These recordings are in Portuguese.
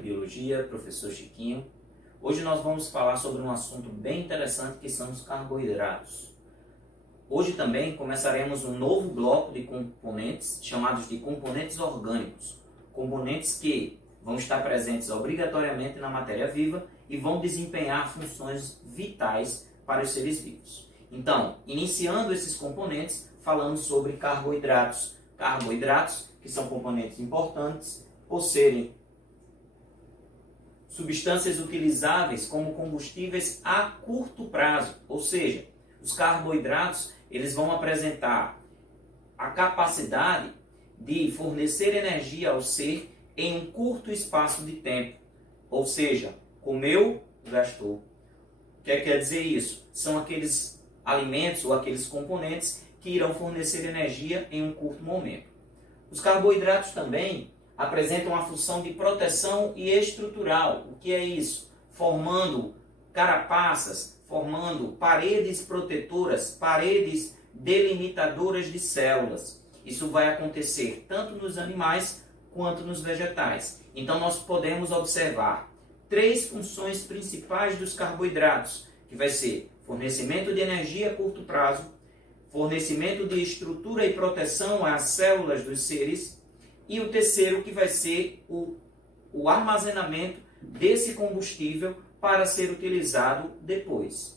Biologia, professor Chiquinho. Hoje nós vamos falar sobre um assunto bem interessante que são os carboidratos. Hoje também começaremos um novo bloco de componentes chamados de componentes orgânicos. Componentes que vão estar presentes obrigatoriamente na matéria viva e vão desempenhar funções vitais para os seres vivos. Então, iniciando esses componentes, falamos sobre carboidratos. Carboidratos que são componentes importantes por serem substâncias utilizáveis como combustíveis a curto prazo, ou seja, os carboidratos eles vão apresentar a capacidade de fornecer energia ao ser em um curto espaço de tempo, ou seja, comeu, gastou. O que quer dizer isso? São aqueles alimentos ou aqueles componentes que irão fornecer energia em um curto momento. Os carboidratos também apresentam a função de proteção e estrutural. O que é isso? Formando carapaças, formando paredes protetoras, paredes delimitadoras de células. Isso vai acontecer tanto nos animais quanto nos vegetais. Então nós podemos observar três funções principais dos carboidratos, que vai ser fornecimento de energia a curto prazo, fornecimento de estrutura e proteção às células dos seres, e o terceiro que vai ser o armazenamento desse combustível para ser utilizado depois.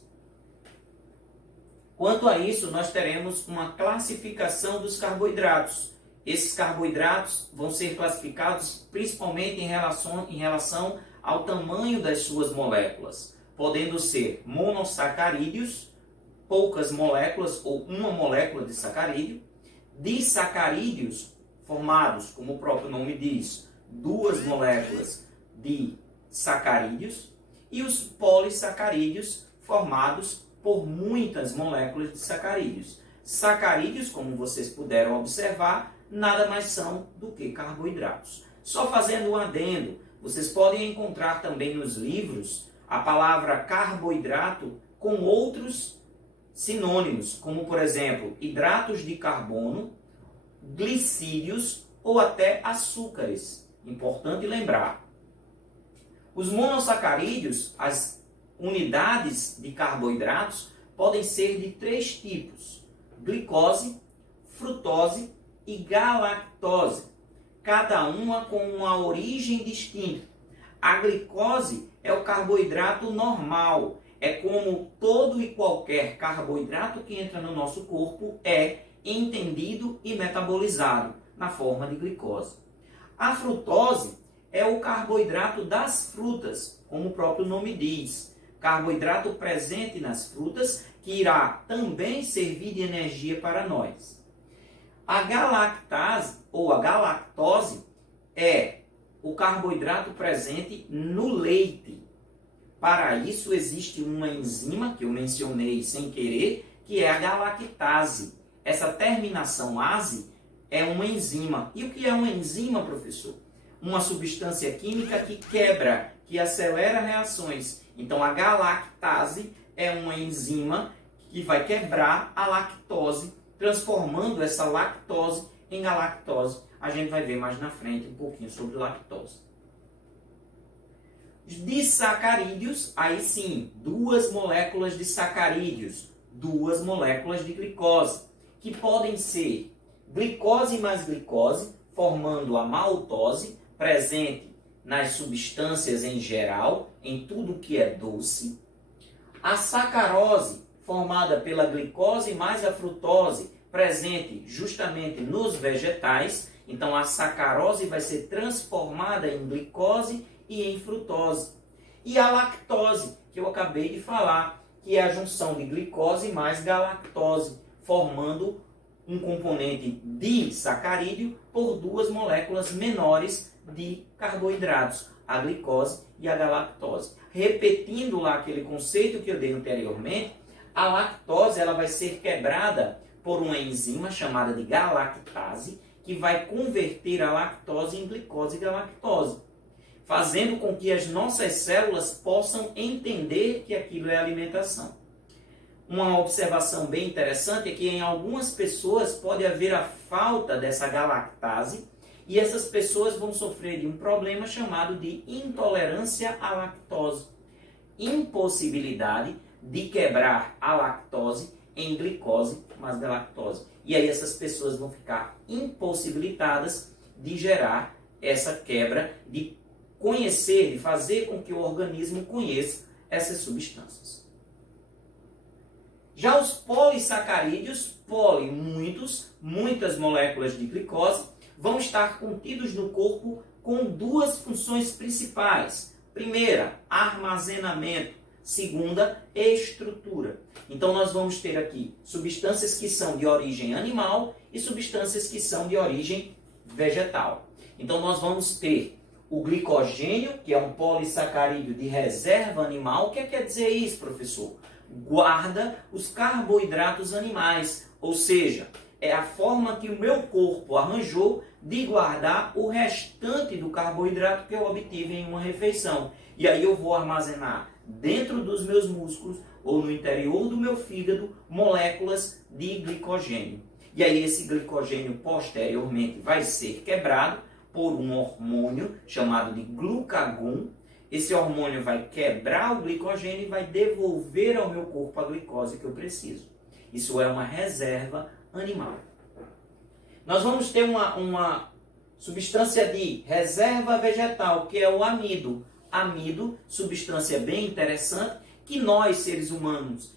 Quanto a isso, nós teremos uma classificação dos carboidratos. Esses carboidratos vão ser classificados principalmente em relação ao tamanho das suas moléculas, podendo ser monossacarídeos, poucas moléculas ou uma molécula de sacarídeo, disacarídeos, formados, como o próprio nome diz, duas moléculas de sacarídeos, e os polissacarídeos, formados por muitas moléculas de sacarídeos. Sacarídeos, como vocês puderam observar, nada mais são do que carboidratos. Só fazendo um adendo, vocês podem encontrar também nos livros a palavra carboidrato com outros sinônimos, como por exemplo, hidratos de carbono, glicídios ou até açúcares. Importante lembrar. Os monossacarídeos, as unidades de carboidratos, podem ser de três tipos: glicose, frutose e galactose, cada uma com uma origem distinta. A glicose é o carboidrato normal, é como todo e qualquer carboidrato que entra no nosso corpo é entendido e metabolizado na forma de glicose. A frutose é o carboidrato das frutas, como o próprio nome diz. Carboidrato presente nas frutas que irá também servir de energia para nós. A galactase ou a galactose é o carboidrato presente no leite. Para isso existe uma enzima que eu mencionei sem querer, que é a galactase. Essa terminação ase é uma enzima. E o que é uma enzima, professor? Uma substância química que quebra, que acelera reações. Então, a galactase é uma enzima que vai quebrar a lactose, transformando essa lactose em galactose. A gente vai ver mais na frente um pouquinho sobre lactose. Os disacarídeos, aí sim, duas moléculas de sacarídeos, duas moléculas de glicose, que podem ser glicose mais glicose, formando a maltose, presente nas substâncias em geral, em tudo que é doce. A sacarose, formada pela glicose mais a frutose, presente justamente nos vegetais. Então, a sacarose vai ser transformada em glicose e em frutose. E a lactose, que eu acabei de falar, que é a junção de glicose mais galactose, formando um componente disacarídeo por duas moléculas menores de carboidratos, a glicose e a galactose. Repetindo lá aquele conceito que eu dei anteriormente, a lactose ela vai ser quebrada por uma enzima chamada de galactase, que vai converter a lactose em glicose e galactose, fazendo com que as nossas células possam entender que aquilo é alimentação. Uma observação bem interessante é que em algumas pessoas pode haver a falta dessa galactase E essas pessoas vão sofrer de um problema chamado de intolerância à lactose. Impossibilidade de quebrar a lactose em glicose mais galactose. E aí essas pessoas vão ficar impossibilitadas de gerar essa quebra, de conhecer, de fazer com que o organismo conheça essas substâncias. Já os polissacarídeos, muitas moléculas de glicose, vão estar contidos no corpo com duas funções principais. Primeira, armazenamento. Segunda, estrutura. Então nós vamos ter aqui substâncias que são de origem animal e substâncias que são de origem vegetal. Então nós vamos ter o glicogênio, que é um polissacarídeo de reserva animal. O que quer dizer isso, professor? Guarda os carboidratos animais, ou seja, é a forma que o meu corpo arranjou de guardar o restante do carboidrato que eu obtive em uma refeição. E aí eu vou armazenar dentro dos meus músculos ou no interior do meu fígado moléculas de glicogênio. E aí esse glicogênio posteriormente vai ser quebrado por um hormônio chamado de glucagon. Esse hormônio vai quebrar o glicogênio e vai devolver ao meu corpo a glicose que eu preciso. Isso é uma reserva animal. Nós vamos ter uma substância de reserva vegetal, que é o amido. Amido, substância bem interessante, que nós, seres humanos,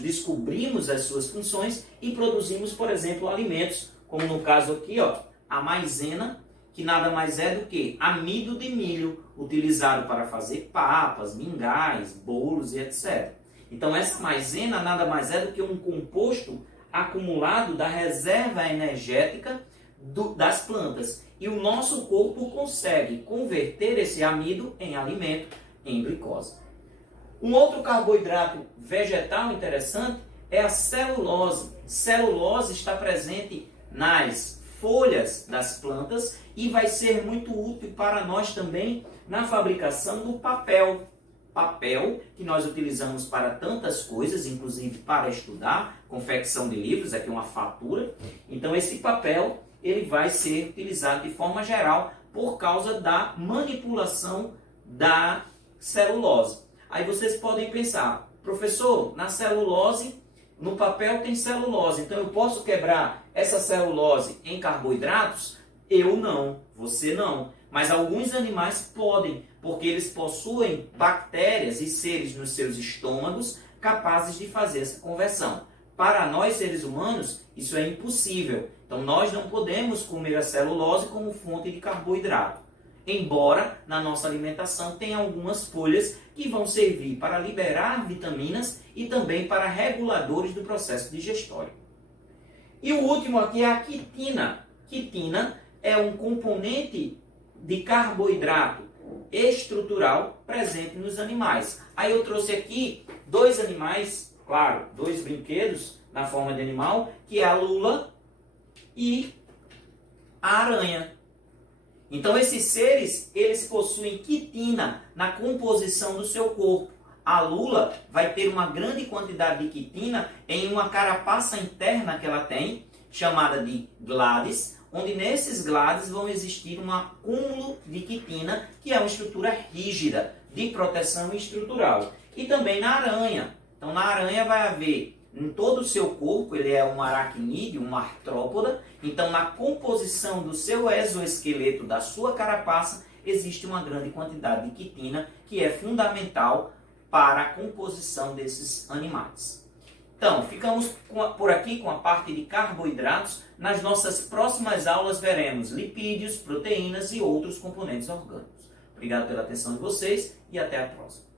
descobrimos as suas funções e produzimos, por exemplo, alimentos, como no caso aqui, a maisena, que nada mais é do que amido de milho, utilizado para fazer papas, mingais, bolos e etc. Então essa maisena nada mais é do que um composto acumulado da reserva energética das plantas. E o nosso corpo consegue converter esse amido em alimento, em glicose. Um outro carboidrato vegetal interessante é a celulose. Celulose está presente nas folhas das plantas e vai ser muito útil para nós também na fabricação do papel. Papel que nós utilizamos para tantas coisas, inclusive para estudar, confecção de livros, aqui uma fatura. Então esse papel ele vai ser utilizado de forma geral por causa da manipulação da celulose. Aí vocês podem pensar, professor, na celulose, no papel tem celulose, então eu posso quebrar essa celulose em carboidratos? Eu não, você não. Mas alguns animais podem, porque eles possuem bactérias e seres nos seus estômagos capazes de fazer essa conversão. Para nós, seres humanos, isso é impossível. Então, nós não podemos comer a celulose como fonte de carboidrato. Embora, na nossa alimentação, tenha algumas folhas que vão servir para liberar vitaminas e também para reguladores do processo digestório. E o último aqui é a quitina. Quitina é um componente de carboidrato estrutural presente nos animais. Aí eu trouxe aqui dois animais, claro, dois brinquedos na forma de animal, que é a lula e a aranha. Então esses seres, eles possuem quitina na composição do seu corpo. A lula vai ter uma grande quantidade de quitina em uma carapaça interna que ela tem, chamada de gládes, onde nesses gládes vão existir um acúmulo de quitina, que é uma estrutura rígida de proteção estrutural. E também na aranha. Então na aranha vai haver em todo o seu corpo, ele é um aracnídeo, uma artrópoda, então na composição do seu exoesqueleto, da sua carapaça, existe uma grande quantidade de quitina, que é fundamental para a composição desses animais. Então, ficamos por aqui com a parte de carboidratos. Nas nossas próximas aulas veremos lipídios, proteínas e outros componentes orgânicos. Obrigado pela atenção de vocês e até a próxima.